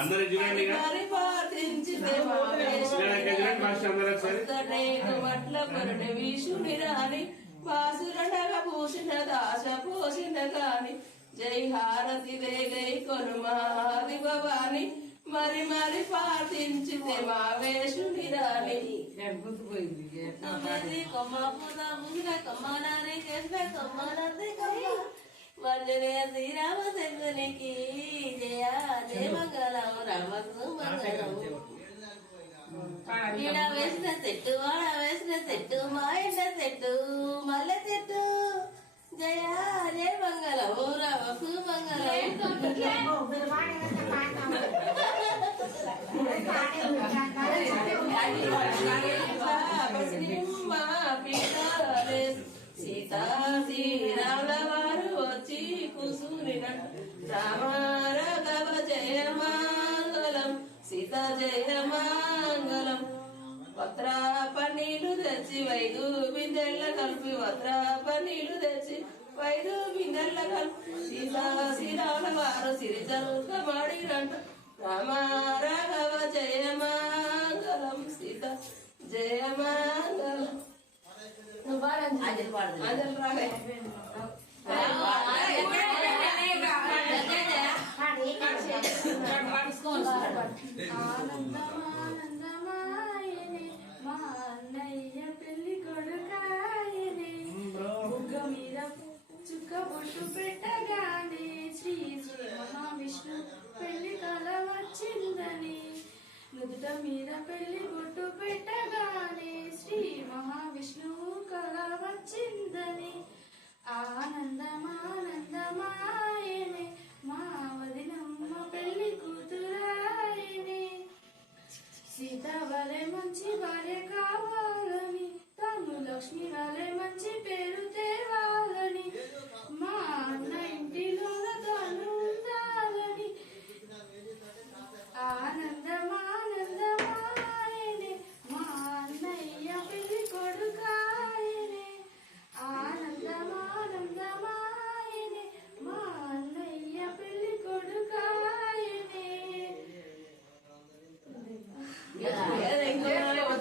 అందరూ చూడండి రాని పూసిన దాస పోసిన గాని జై హారతి వేగై కొనుమాది భవాని మరి మరి పార్థించితే మా వేషుని శ్రీరామచంద్రునికి జయ జయ మంగళం వేసిన చెట్టు వాడ సీతా వారు వచ్చి కుసూరి రామ రఘవ జయ మంగళం సీత జయ మంగళం వత్ర పన్నీళ్ళు తెచ్చి వైదు బిందెళ్ళ కలిపి వత్ర పన్నీళ్ళు తెచ్చి వైదు బిందెళ్ళ కలిపి. సీతా శ్రీరాముల వారు సిరిజల్క మాడిరంట రామ రాఘవ ಆನಂದ